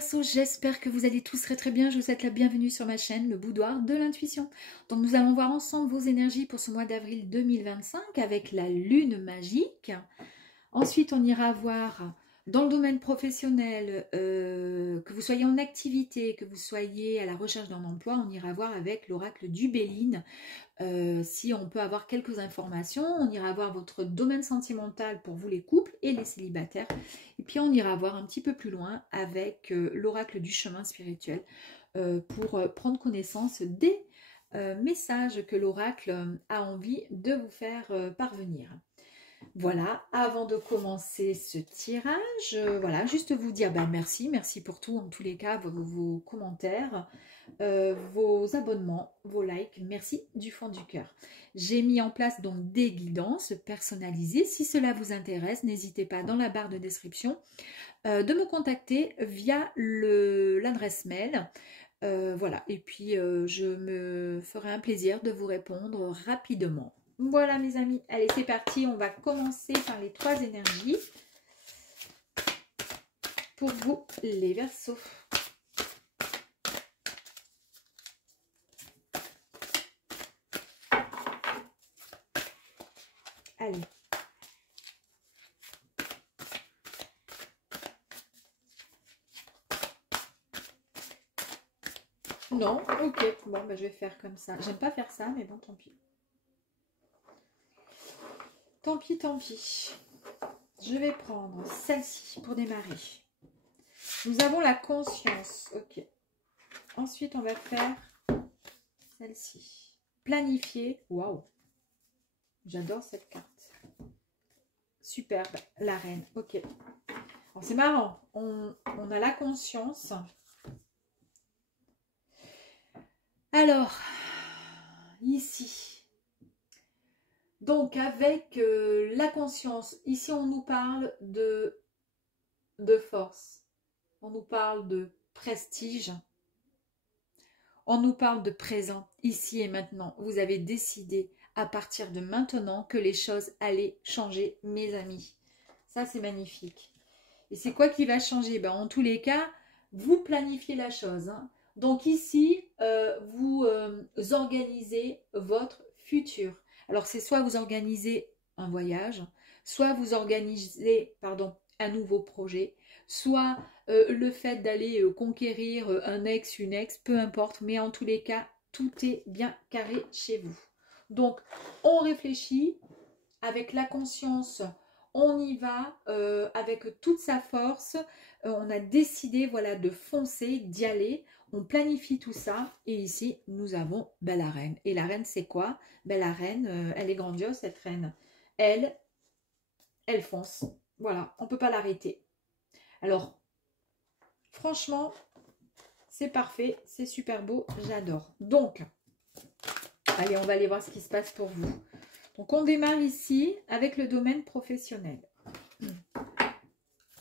Verseaux, j'espère que vous allez tous très très bien. Je vous souhaite la bienvenue sur ma chaîne, le boudoir de l'intuition. Donc nous allons voir ensemble vos énergies pour ce mois d'avril 2025 avec la lune magique. Ensuite, on ira voir dans le domaine professionnel, que vous soyez en activité, que vous soyez à la recherche d'un emploi, on ira voir avec l'oracle du Béline. Si on peut avoir quelques informations, on ira voir votre domaine sentimental pour vous les couples et les célibataires. Et puis on ira voir un petit peu plus loin avec l'oracle du chemin spirituel pour prendre connaissance des messages que l'oracle a envie de vous faire parvenir. Voilà, avant de commencer ce tirage, voilà, juste vous dire merci pour tout, en tous les cas, vos commentaires, vos abonnements, vos likes, merci du fond du cœur. J'ai mis en place donc des guidances personnalisées. Si cela vous intéresse, n'hésitez pas dans la barre de description de me contacter via l'adresse mail. Voilà, et puis je me ferai un plaisir de vous répondre rapidement. Voilà mes amis, allez c'est parti, on va commencer par les 3 énergies pour vous les Verseaux. Allez. Non, ok, bon bah, je vais faire comme ça. J'aime pas faire ça, mais bon tant pis. Tant pis, tant pis. Je vais prendre celle-ci pour démarrer. Nous avons la conscience. Ok. Ensuite, on va faire celle-ci. Planifier. Waouh. J'adore cette carte. Superbe. La reine. Ok. Alors, c'est marrant. On a la conscience. Alors, ici. Donc, avec la conscience, ici, on nous parle de force. On nous parle de prestige. On nous parle de présent, ici et maintenant. Vous avez décidé à partir de maintenant que les choses allaient changer, mes amis. Ça, c'est magnifique. Et c'est quoi qui va changer? Ben, en tous les cas, vous planifiez la chose. Hein. Donc ici, vous organisez votre futur. Alors, c'est soit vous organisez un voyage, soit vous organisez, pardon, un nouveau projet, soit le fait d'aller conquérir un ex, une ex, peu importe, mais en tous les cas, tout est bien carré chez vous. Donc, on réfléchit avec la conscience, on y va avec toute sa force, on a décidé voilà, de foncer, d'y aller, on planifie tout ça, et ici, nous avons la reine. Et la reine, c'est quoi? La reine, elle est grandiose, cette reine. Elle fonce. Voilà, on ne peut pas l'arrêter. Alors, franchement, c'est parfait, c'est super beau, j'adore. Donc, allez, on va aller voir ce qui se passe pour vous. Donc, on démarre ici avec le domaine professionnel.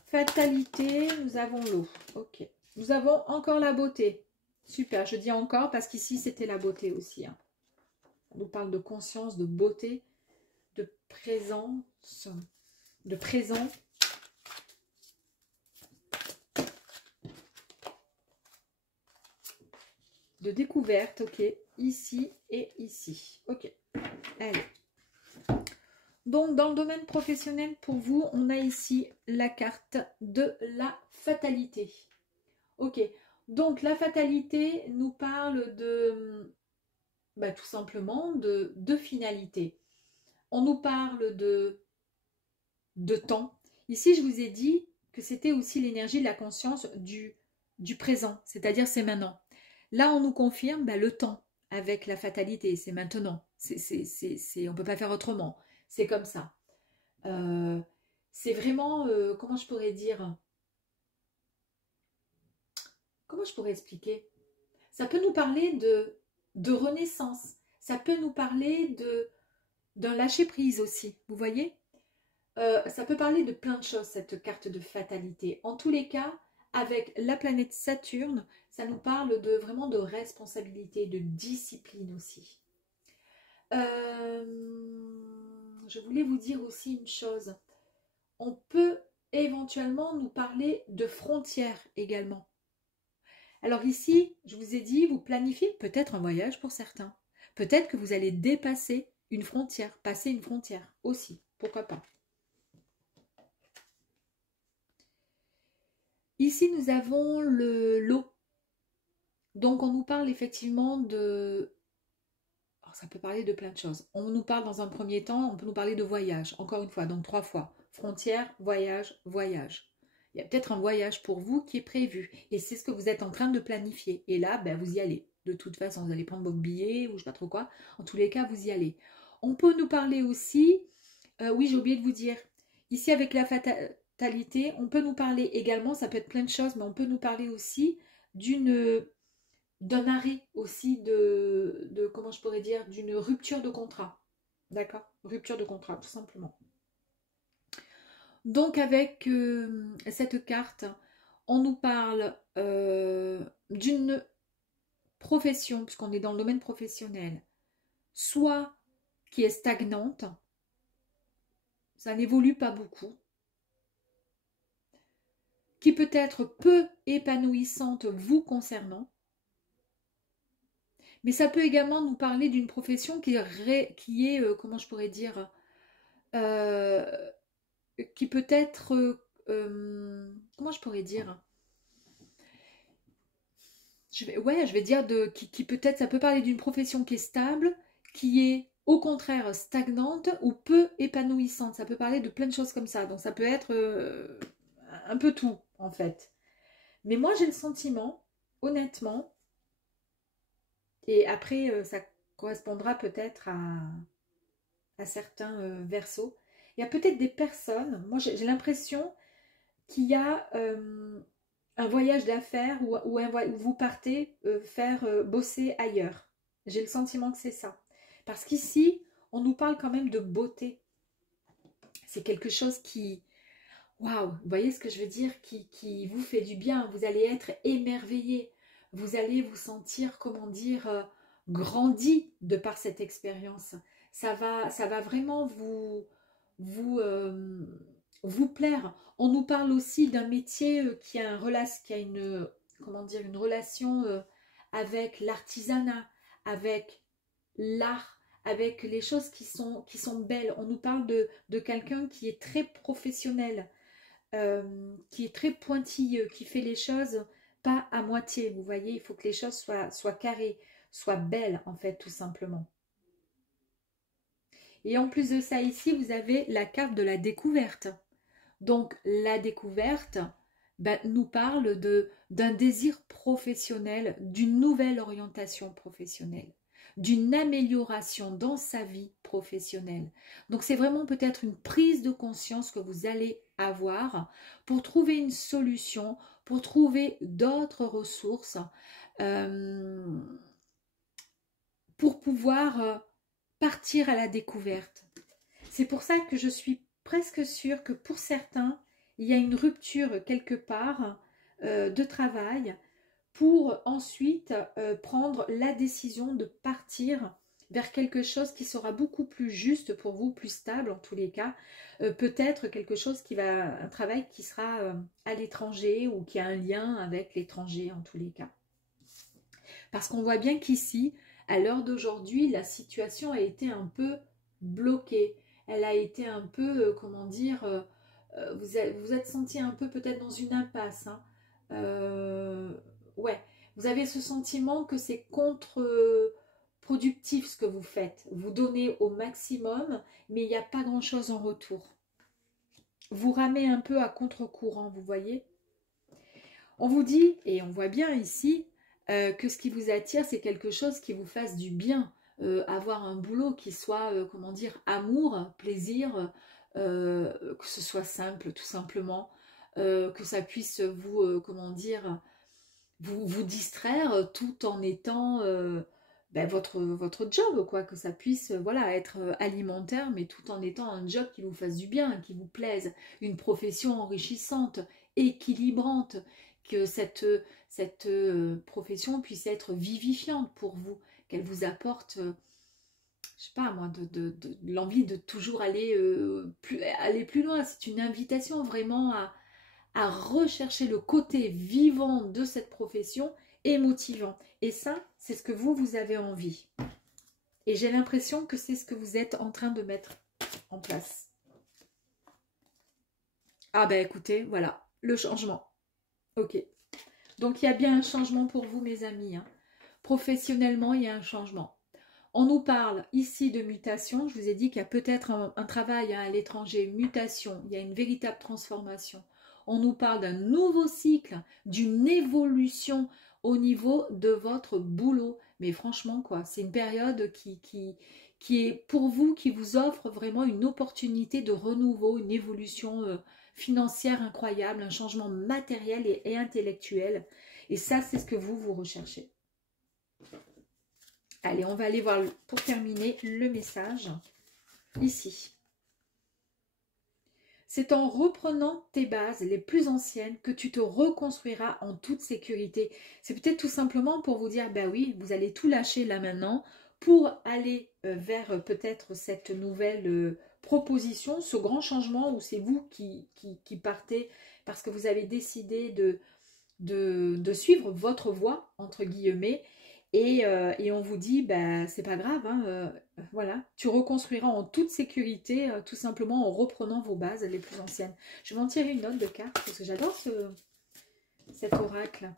Fatalité, nous avons l'eau. Ok. Nous avons encore la beauté. Super, je dis encore parce qu'ici, c'était la beauté aussi. Hein. On nous parle de conscience, de beauté, de présence, de présent. De découverte, ok, ici et ici, ok, allez. Donc, dans le domaine professionnel, pour vous, on a ici la carte de la fatalité. Ok, donc la fatalité nous parle de, tout simplement, de finalité. On nous parle de temps. Ici, je vous ai dit que c'était aussi l'énergie de la conscience du présent, c'est-à-dire c'est maintenant. Là, on nous confirme le temps avec la fatalité, c'est maintenant. On ne peut pas faire autrement. C'est comme ça. C'est vraiment, comment je pourrais dire? Comment je pourrais expliquer? Ça peut nous parler de renaissance. Ça peut nous parler d'un lâcher-prise aussi, vous voyez? Ça peut parler de plein de choses, cette carte de fatalité. En tous les cas, avec la planète Saturne, ça nous parle vraiment de responsabilité, de discipline aussi. Je voulais vous dire aussi une chose. On peut éventuellement nous parler de frontières également. Alors ici, je vous ai dit, vous planifiez peut-être un voyage pour certains. Peut-être que vous allez dépasser une frontière, passer une frontière aussi, pourquoi pas. Ici, nous avons l'eau. Donc, on nous parle effectivement de... Alors, ça peut parler de plein de choses. On nous parle dans un premier temps, on peut nous parler de voyage, encore une fois, donc 3 fois. Frontière, voyage, voyage. Il y a peut-être un voyage pour vous qui est prévu. Et c'est ce que vous êtes en train de planifier. Et là, ben, vous y allez. De toute façon, vous allez prendre votre billet ou je ne sais pas trop quoi. En tous les cas, vous y allez. On peut nous parler aussi... oui, j'ai oublié de vous dire. Ici, avec la fatalité, on peut nous parler également, ça peut être plein de choses, mais on peut nous parler aussi d'un arrêt aussi comment je pourrais dire, d'une rupture de contrat. D'accord? Rupture de contrat, tout simplement. Donc avec cette carte, on nous parle d'une profession, puisqu'on est dans le domaine professionnel, soit qui est stagnante, ça n'évolue pas beaucoup, qui peut être peu épanouissante vous concernant, mais ça peut également nous parler d'une profession qui est comment je pourrais dire, qui peut être, comment je pourrais dire, je vais dire qui peut-être, ça peut parler d'une profession qui est stable, qui est au contraire stagnante ou peu épanouissante. Ça peut parler de plein de choses comme ça. Donc ça peut être un peu tout en fait. Mais moi j'ai le sentiment, honnêtement, et après ça correspondra peut-être à certains versos. Il y a peut-être des personnes, moi j'ai l'impression qu'il y a un voyage d'affaires où vous partez faire bosser ailleurs. J'ai le sentiment que c'est ça. Parce qu'ici, on nous parle quand même de beauté. C'est quelque chose qui... Waouh, vous voyez ce que je veux dire, qui vous fait du bien. Vous allez être émerveillé. Vous allez vous sentir, comment dire, grandi de par cette expérience. Ça va vraiment vous, vous plaire. On nous parle aussi d'un métier qui a une, comment dire, une relation avec l'artisanat, avec l'art, avec les choses qui sont belles. On nous parle de quelqu'un qui est très professionnel, qui est très pointilleux, qui fait les choses pas à moitié. Vous voyez, il faut que les choses soient carrées, soient belles en fait, tout simplement. Et en plus de ça, ici, vous avez la carte de la découverte. Donc, la découverte nous parle d'un désir professionnel, d'une nouvelle orientation professionnelle, d'une amélioration dans sa vie professionnelle. Donc, c'est vraiment peut-être une prise de conscience que vous allez avoir pour trouver une solution, pour trouver d'autres ressources, euh, pour pouvoir partir à la découverte. C'est pour ça que je suis presque sûre que pour certains, il y a une rupture quelque part de travail pour ensuite prendre la décision de partir vers quelque chose qui sera beaucoup plus juste pour vous, plus stable en tous les cas. Peut-être quelque chose un travail qui sera à l'étranger ou qui a un lien avec l'étranger en tous les cas. Parce qu'on voit bien qu'ici, à l'heure d'aujourd'hui, la situation a été un peu bloquée. Elle a été un peu, comment dire, vous êtes senti un peu peut-être dans une impasse. Hein. Ouais, vous avez ce sentiment que c'est contre-productif ce que vous faites. Vous donnez au maximum, mais il n'y a pas grand-chose en retour. Vous ramez un peu à contre-courant, vous voyez. On vous dit, et on voit bien ici, que ce qui vous attire, c'est quelque chose qui vous fasse du bien. Avoir un boulot qui soit, comment dire, amour, plaisir, que ce soit simple, tout simplement, que ça puisse vous, comment dire, vous distraire tout en étant votre job, quoi, que ça puisse voilà, être alimentaire, mais tout en étant un job qui vous fasse du bien, qui vous plaise, une profession enrichissante, équilibrante, que cette profession puisse être vivifiante pour vous, qu'elle vous apporte, je sais pas moi, de l'envie de toujours aller plus loin. C'est une invitation vraiment à rechercher le côté vivant de cette profession et motivant. Et ça, c'est ce que vous avez envie. Et j'ai l'impression que c'est ce que vous êtes en train de mettre en place. Ah ben écoutez, voilà, le changement. Ok. Donc il y a bien un changement pour vous, mes amis. Hein. Professionnellement, il y a un changement. On nous parle ici de mutation. Je vous ai dit qu'il y a peut-être un travail à l'étranger, une mutation. Il y a une véritable transformation. On nous parle d'un nouveau cycle, d'une évolution au niveau de votre boulot. Mais franchement, quoi, c'est une période qui est pour vous, qui vous offre vraiment une opportunité de renouveau, une évolution financière incroyable, un changement matériel et intellectuel. Et ça, c'est ce que vous recherchez. Allez, on va aller voir pour terminer le message ici. C'est en reprenant tes bases les plus anciennes que tu te reconstruiras en toute sécurité. C'est peut-être tout simplement pour vous dire, ben oui, vous allez tout lâcher là maintenant pour aller vers peut-être cette nouvelle proposition, ce grand changement où c'est vous qui partez parce que vous avez décidé de suivre votre voie, entre guillemets, et on vous dit, bah, c'est pas grave, hein, voilà, tu reconstruiras en toute sécurité, tout simplement en reprenant vos bases les plus anciennes. Je vais en tirer une autre de carte, parce que j'adore cet oracle.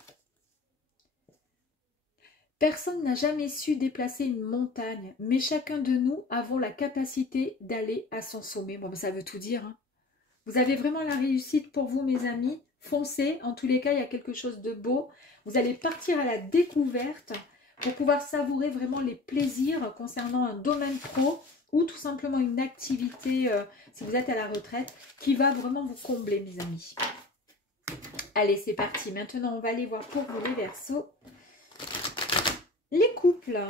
Personne n'a jamais su déplacer une montagne, mais chacun de nous avons la capacité d'aller à son sommet. Bon, ça veut tout dire, hein. Vous avez vraiment la réussite pour vous, mes amis. Foncez, en tous les cas, il y a quelque chose de beau. Vous allez partir à la découverte pour pouvoir savourer vraiment les plaisirs concernant un domaine pro ou tout simplement une activité, si vous êtes à la retraite, qui va vraiment vous combler, mes amis. Allez, c'est parti. Maintenant, on va aller voir pour vous les Verseaux. Les couples.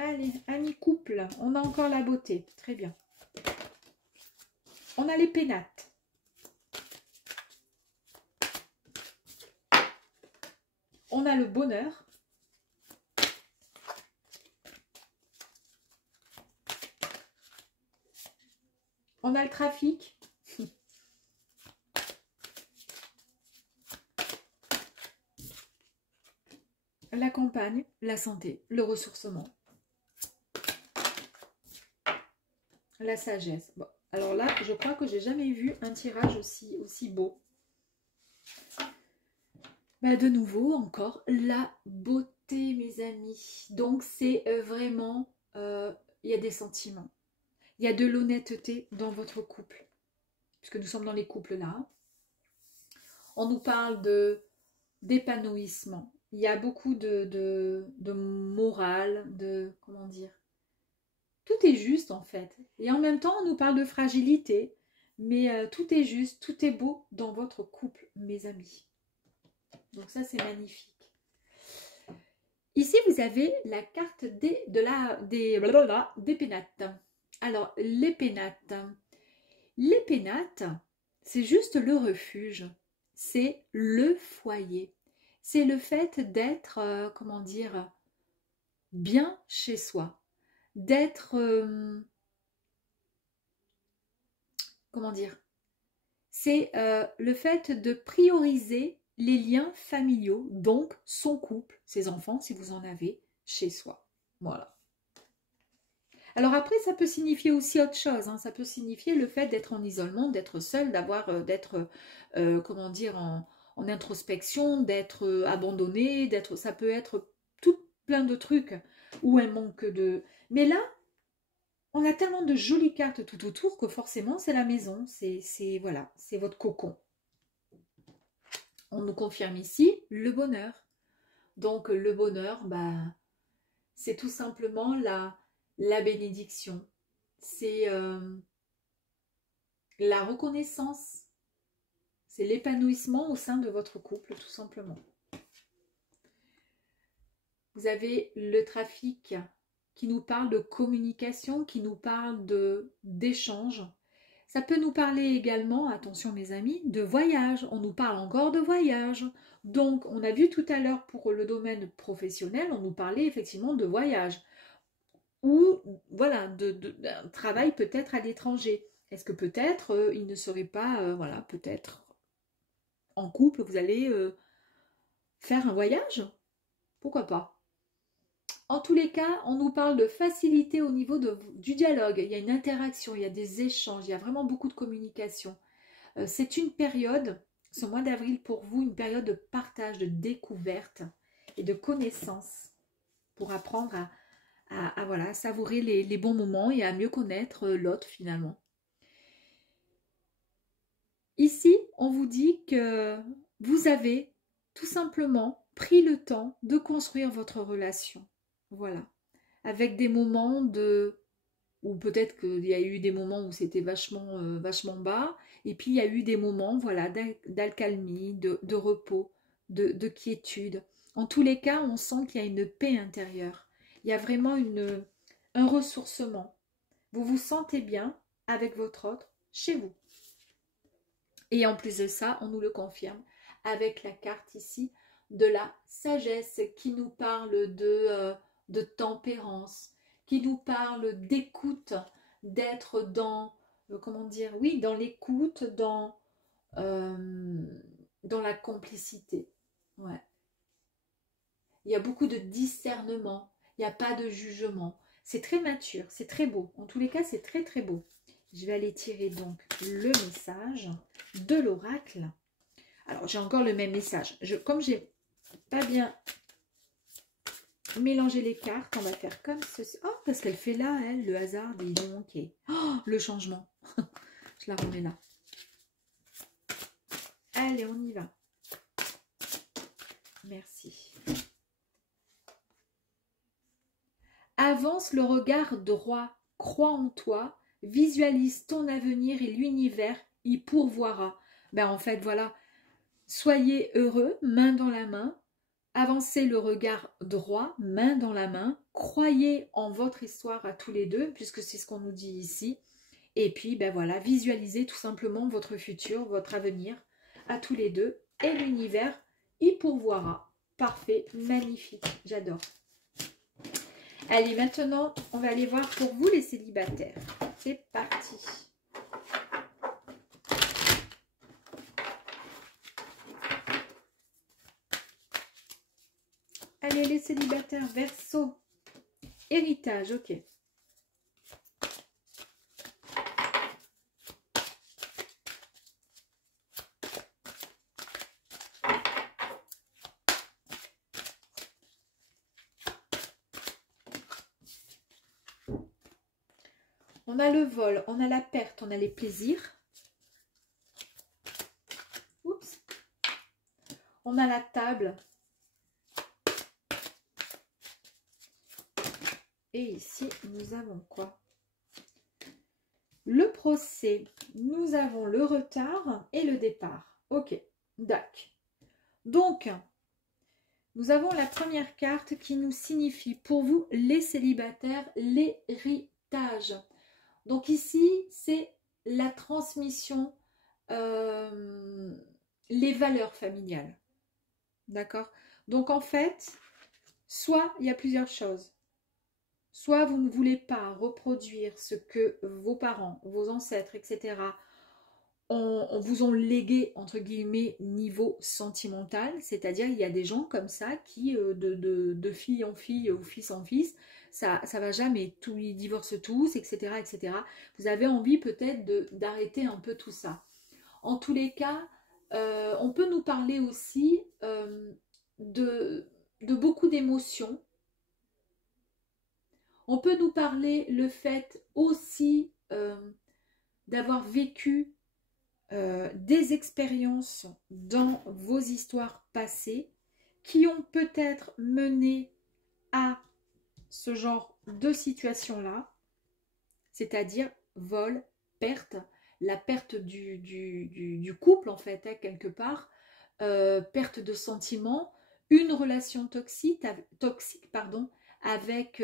Allez, amis couple, on a encore la beauté. Très bien. On a les pénates. On a le bonheur. On a le trafic. La campagne, la santé, le ressourcement. La sagesse. Bon, alors là, je crois que j'ai jamais vu un tirage aussi beau. Bah, de nouveau, encore, la beauté, mes amis. Donc, c'est vraiment, il y a des sentiments. Il y a de l'honnêteté dans votre couple. Puisque nous sommes dans les couples là. On nous parle d'épanouissement. Il y a beaucoup de morale, comment dire. Tout est juste en fait. Et en même temps, on nous parle de fragilité. Mais tout est juste, tout est beau dans votre couple, mes amis. Donc ça, c'est magnifique. Ici, vous avez la carte des pénates. Alors, les pénates. Les pénates, c'est juste le refuge. C'est le foyer. C'est le fait d'être, comment dire, bien chez soi. D'être, comment dire, c'est le fait de prioriser les liens familiaux, donc son couple, ses enfants, si vous en avez, chez soi. Voilà. Alors après, ça peut signifier aussi autre chose. Hein. Ça peut signifier le fait d'être en isolement, d'être seul, d'être, comment dire, en introspection, d'être abandonné, ça peut être tout plein de trucs où un manque de... Mais là, on a tellement de jolies cartes tout autour que forcément, c'est la maison. Voilà, c'est votre cocon. On nous confirme ici le bonheur. Donc, le bonheur, bah, c'est tout simplement la bénédiction. C'est la reconnaissance. C'est l'épanouissement au sein de votre couple, tout simplement. Vous avez le trafic qui nous parle de communication, qui nous parle d'échange. Ça peut nous parler également, attention mes amis, de voyage. On nous parle encore de voyage. Donc, on a vu tout à l'heure pour le domaine professionnel, on nous parlait effectivement de voyage. Ou, voilà, d'un travail peut-être à l'étranger. Est-ce que peut-être il ne serait pas, voilà, peut-être en couple, vous allez faire un voyage. Pourquoi pas? En tous les cas, on nous parle de facilité au niveau du dialogue. Il y a une interaction, il y a des échanges, il y a vraiment beaucoup de communication. C'est une période, ce mois d'avril pour vous, une période de partage, de découverte et de connaissance pour apprendre voilà, savourer les bons moments et à mieux connaître l'autre finalement. Ici, on vous dit que vous avez tout simplement pris le temps de construire votre relation. Voilà. Avec des moments ou peut-être qu'il y a eu des moments où c'était vachement bas, et puis il y a eu des moments, voilà, d'alcalmie, de repos, de quiétude. En tous les cas, on sent qu'il y a une paix intérieure. Il y a vraiment un ressourcement. Vous vous sentez bien avec votre autre chez vous. Et en plus de ça, on nous le confirme avec la carte ici de la sagesse qui nous parle de tempérance, qui nous parle d'écoute, d'être dans, comment dire, oui, dans l'écoute, dans la complicité. Ouais. Il y a beaucoup de discernement, il n'y a pas de jugement. C'est très mature, c'est très beau. En tous les cas, c'est très très beau. Je vais aller tirer donc le message de l'oracle. Alors, j'ai encore le même message. Comme j'ai pas bien mélangé les cartes, on va faire comme ceci. Oh, parce qu'elle fait là, elle, le hasard, dis donc. Oh, le changement. Je la remets là. Allez, on y va. Merci. Avance le regard droit, crois en toi, visualise ton avenir et l'univers y pourvoira. Ben en fait, voilà, soyez heureux, main dans la main, avancez le regard droit, main dans la main, croyez en votre histoire à tous les deux, puisque c'est ce qu'on nous dit ici, et puis, ben voilà, visualisez tout simplement votre futur, votre avenir à tous les deux, et l'univers y pourvoira. Parfait, magnifique, j'adore. Allez, maintenant, on va aller voir pour vous les célibataires. C'est parti. Allez, les célibataires, Verseau. Héritage, ok. On a le vol, on a la perte, on a les plaisirs. Oups. On a la table. Et ici, nous avons quoi? Le procès. Nous avons le retard et le départ. Ok, d'accord. Donc, nous avons la première carte qui nous signifie pour vous, les célibataires, l'héritage. Donc ici, c'est la transmission, les valeurs familiales. D'accord? Donc en fait, soit il y a plusieurs choses. Soit vous ne voulez pas reproduire ce que vos parents, vos ancêtres, etc. vous ont légué, entre guillemets, niveau sentimental. C'est-à-dire, il y a des gens comme ça qui, de fille en fille ou fils en fils, ça va jamais, ils divorcent tous, etc., etc. Vous avez envie peut-être d'arrêter un peu tout ça. En tous les cas, on peut nous parler aussi de beaucoup d'émotions. On peut nous parler le fait aussi d'avoir vécu des expériences dans vos histoires passées qui ont peut-être mené à ce genre de situation-là, c'est-à-dire vol, perte, la perte du couple en fait, hein, quelque part, perte de sentiments, une relation toxique pardon, avec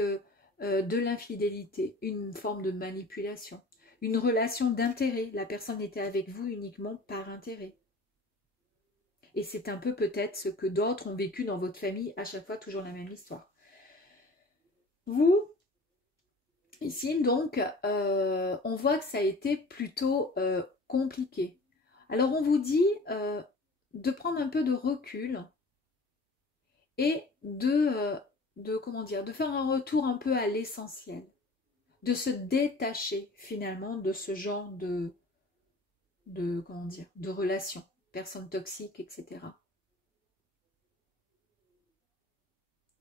de l'infidélité, une forme de manipulation, une relation d'intérêt. La personne était avec vous uniquement par intérêt. Et c'est un peu peut-être ce que d'autres ont vécu dans votre famille, à chaque fois toujours la même histoire. Vous, ici donc, on voit que ça a été plutôt compliqué. Alors on vous dit, de prendre un peu de recul et comment dire, de faire un retour un peu à l'essentiel, de se détacher finalement de ce genre comment dire, de relations, personnes toxiques, etc.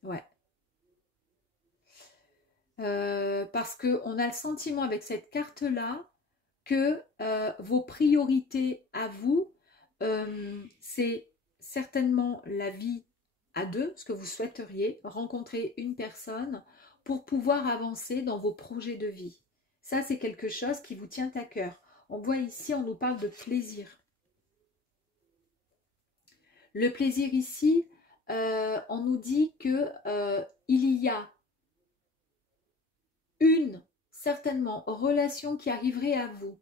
Ouais. Parce qu'on a le sentiment avec cette carte-là que vos priorités à vous, c'est certainement la vie à deux, ce que vous souhaiteriez, rencontrer une personne pour pouvoir avancer dans vos projets de vie. Ça, c'est quelque chose qui vous tient à cœur. On voit ici, on nous parle de plaisir. Le plaisir ici, on nous dit que il y a une, certainement, relation qui arriverait à vous.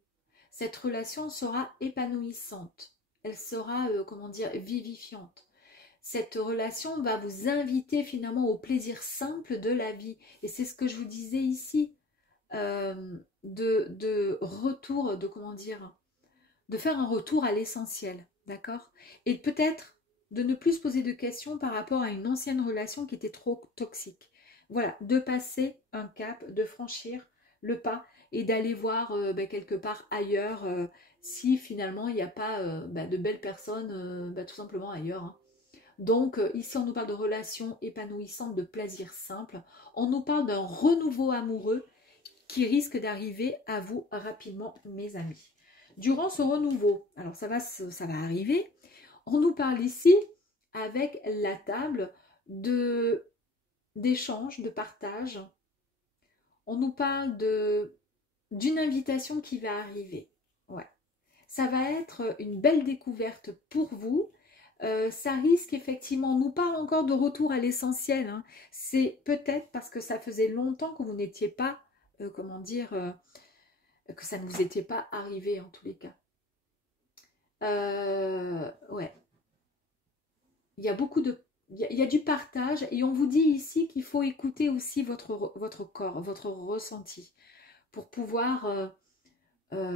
Cette relation sera épanouissante. Elle sera, comment dire, vivifiante. Cette relation va vous inviter finalement au plaisir simple de la vie. Et c'est ce que je vous disais ici, de retour, de comment dire, de faire un retour à l'essentiel, d'accord? Et peut-être de ne plus se poser de questions par rapport à une ancienne relation qui était trop toxique. Voilà, de passer un cap, de franchir le pas et d'aller voir quelque part ailleurs si finalement il n'y a pas de belles personnes tout simplement ailleurs. Hein. Donc ici on nous parle de relations épanouissantes, de plaisir simple. On nous parle d'un renouveau amoureux qui risque d'arriver à vous rapidement, mes amis. Durant ce renouveau, alors ça va arriver, on nous parle ici avec la table d'échange, de partage. On nous parle d'une invitation qui va arriver. Ouais. Ça va être une belle découverte pour vous. Ça risque effectivement, on nous parle encore de retour à l'essentiel. Hein. C'est peut-être parce que ça faisait longtemps que vous n'étiez pas, comment dire, que ça ne vous était pas arrivé en tous les cas. Ouais. Il y a beaucoup de... Il y a du partage et on vous dit ici qu'il faut écouter aussi votre corps, votre ressenti pour pouvoir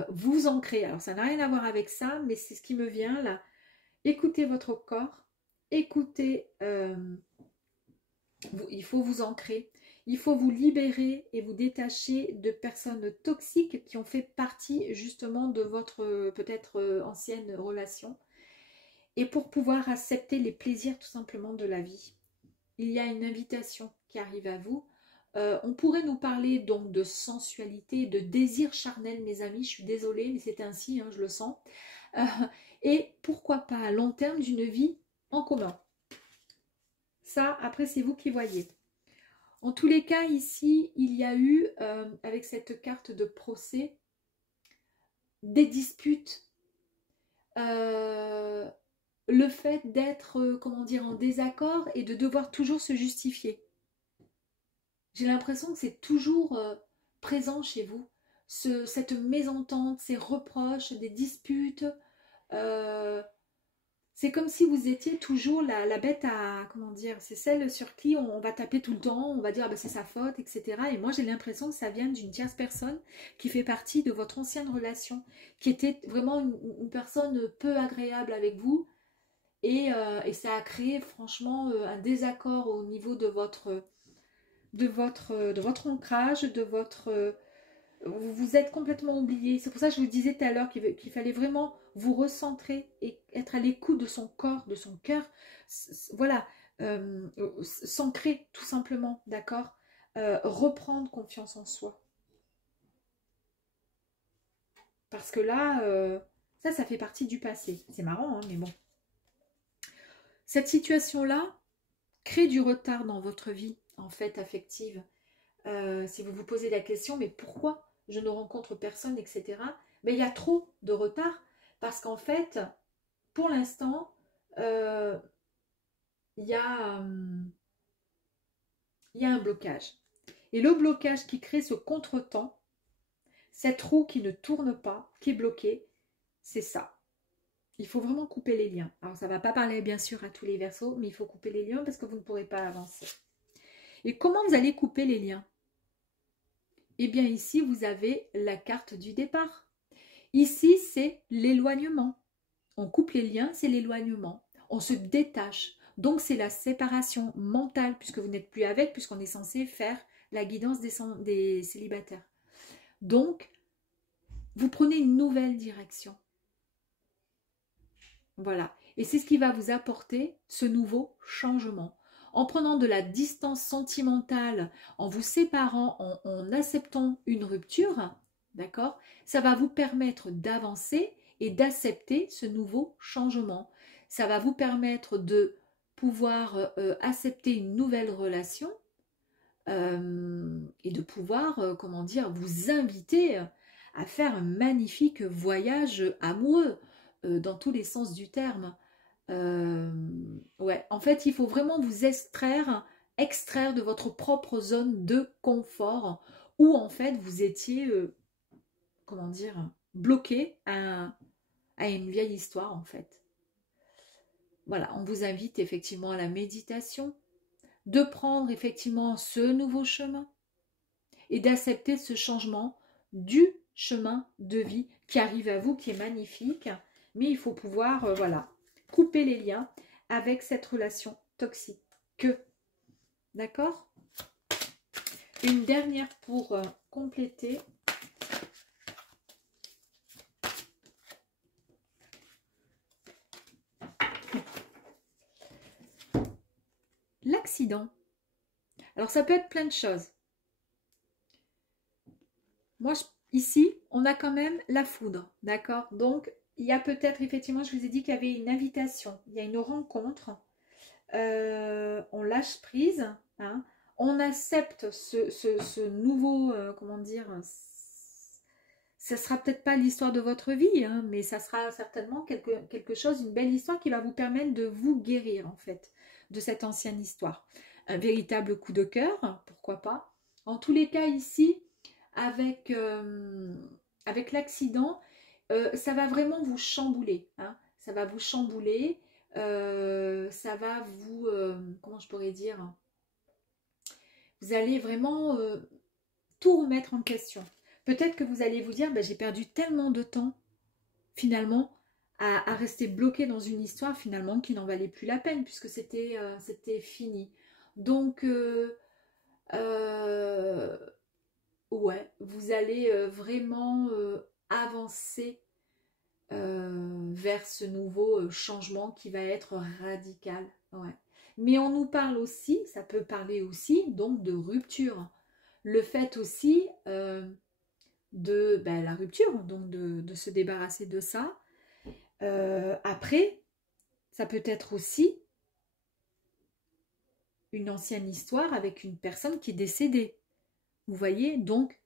vous ancrer. Alors ça n'a rien à voir avec ça, mais c'est ce qui me vient là. Écoutez votre corps, écoutez, il faut vous ancrer, il faut vous libérer et vous détacher de personnes toxiques qui ont fait partie justement de votre peut-être ancienne relation. Et pour pouvoir accepter les plaisirs tout simplement de la vie. Il y a une invitation qui arrive à vous. On pourrait nous parler donc de sensualité, de désir charnel, mes amis. Je suis désolée, mais c'est ainsi, hein, je le sens. Et pourquoi pas à long terme d'une vie en commun. Ça, après, c'est vous qui voyez. En tous les cas, ici, il y a eu, avec cette carte de procès, des disputes. Le fait d'être, comment dire, en désaccord et de devoir toujours se justifier. J'ai l'impression que c'est toujours présent chez vous. Cette mésentente, ces reproches, des disputes. C'est comme si vous étiez toujours la bête à, comment dire, c'est celle sur qui on va taper tout le temps, on va dire ah ben c'est sa faute, etc. Et moi j'ai l'impression que ça vient d'une tierce personne qui fait partie de votre ancienne relation, qui était vraiment une personne peu agréable avec vous. Et ça a créé franchement un désaccord au niveau de votre ancrage, vous vous êtes complètement oublié. C'est pour ça que je vous disais tout à l'heure qu'il fallait vraiment vous recentrer et être à l'écoute de son corps, de son cœur. Voilà, s'ancrer tout simplement, d'accord, reprendre confiance en soi. Parce que là, ça fait partie du passé. C'est marrant, hein, mais bon. Cette situation-là crée du retard dans votre vie, en fait, affective. Si vous vous posez la question, mais pourquoi je ne rencontre personne, etc. Mais il y a trop de retard parce qu'en fait, pour l'instant, il y a un blocage. Et le blocage qui crée ce contretemps, cette roue qui ne tourne pas, qui est bloquée, c'est ça. Il faut vraiment couper les liens. Alors ça ne va pas parler bien sûr à tous les Verseaux, mais il faut couper les liens parce que vous ne pourrez pas avancer. Et comment vous allez couper les liens? Eh bien ici, vous avez la carte du départ. Ici, c'est l'éloignement. On coupe les liens, c'est l'éloignement. On se détache. Donc, c'est la séparation mentale, puisque vous n'êtes plus avec, puisqu'on est censé faire la guidance des célibataires. Donc, vous prenez une nouvelle direction. Voilà. Et c'est ce qui va vous apporter ce nouveau changement. En prenant de la distance sentimentale, en vous séparant, en acceptant une rupture, d'accord, ça va vous permettre d'avancer et d'accepter ce nouveau changement. Ça va vous permettre de pouvoir accepter une nouvelle relation et de pouvoir, comment dire, vous inviter à faire un magnifique voyage amoureux dans tous les sens du terme. Ouais, en fait, il faut vraiment vous extraire de votre propre zone de confort où en fait vous étiez, comment dire, bloqué à une vieille histoire en fait. Voilà, on vous invite effectivement à la méditation, de prendre effectivement ce nouveau chemin et d'accepter ce changement du chemin de vie qui arrive à vous, qui est magnifique, mais il faut pouvoir, voilà, couper les liens avec cette relation toxique. D'accord? Une dernière pour compléter. L'accident. Alors, ça peut être plein de choses. Moi, ici, on a quand même la foudre, d'accord? Donc, il y a peut-être, effectivement, je vous ai dit qu'il y avait une invitation, il y a une rencontre, on lâche prise, hein, on accepte ce nouveau, comment dire, ça sera peut-être pas l'histoire de votre vie, hein, mais ça sera certainement quelque chose, une belle histoire qui va vous permettre de vous guérir, en fait, de cette ancienne histoire. Un véritable coup de cœur, pourquoi pas. En tous les cas, ici, avec l'accident, ça va vraiment vous chambouler. Hein, ça va vous chambouler. Ça va vous... comment je pourrais dire? Vous allez vraiment tout remettre en question. Peut-être que vous allez vous dire, ben, j'ai perdu tellement de temps, finalement, à rester bloqué dans une histoire, finalement, qui n'en valait plus la peine, puisque c'était fini. Donc, ouais, vous allez vraiment avancer vers ce nouveau changement qui va être radical. Ouais. Mais on nous parle aussi, ça peut parler aussi donc de rupture. Le fait aussi de la rupture, donc de se débarrasser de ça. Après, ça peut être aussi une ancienne histoire avec une personne qui est décédée. Vous voyez, donc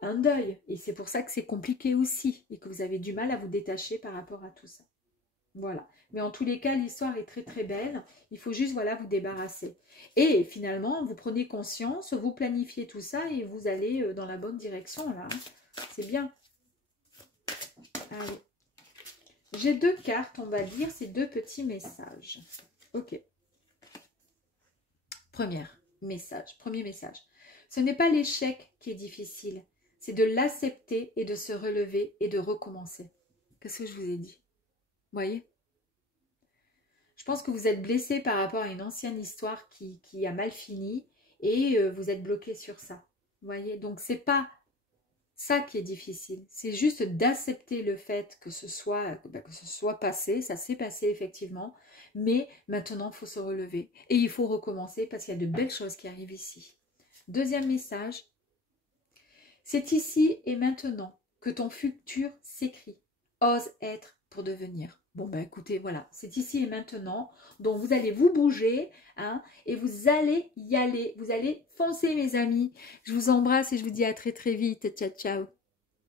un deuil. Et c'est pour ça que c'est compliqué aussi et que vous avez du mal à vous détacher par rapport à tout ça. Voilà. Mais en tous les cas, l'histoire est très très belle. Il faut juste, voilà, vous débarrasser. Et finalement, vous prenez conscience, vous planifiez tout ça et vous allez dans la bonne direction, là. C'est bien. Allez. J'ai deux cartes, on va dire, ces deux petits messages. Ok. Premier message. Ce n'est pas l'échec qui est difficile. C'est de l'accepter et de se relever et de recommencer. Qu'est-ce que je vous ai dit? Vous voyez? Je pense que vous êtes blessé par rapport à une ancienne histoire qui a mal fini et vous êtes bloqué sur ça. Vous voyez? Donc, c'est pas ça qui est difficile. C'est juste d'accepter le fait que ce soit passé. Ça s'est passé effectivement. Mais maintenant, il faut se relever. Et il faut recommencer parce qu'il y a de belles choses qui arrivent ici. Deuxième message. C'est ici et maintenant que ton futur s'écrit. Ose être pour devenir. Bon, ben écoutez, voilà, c'est ici et maintenant. Donc, vous allez vous bouger, hein, et vous allez y aller. Vous allez foncer, mes amis. Je vous embrasse et je vous dis à très très vite. Ciao, ciao.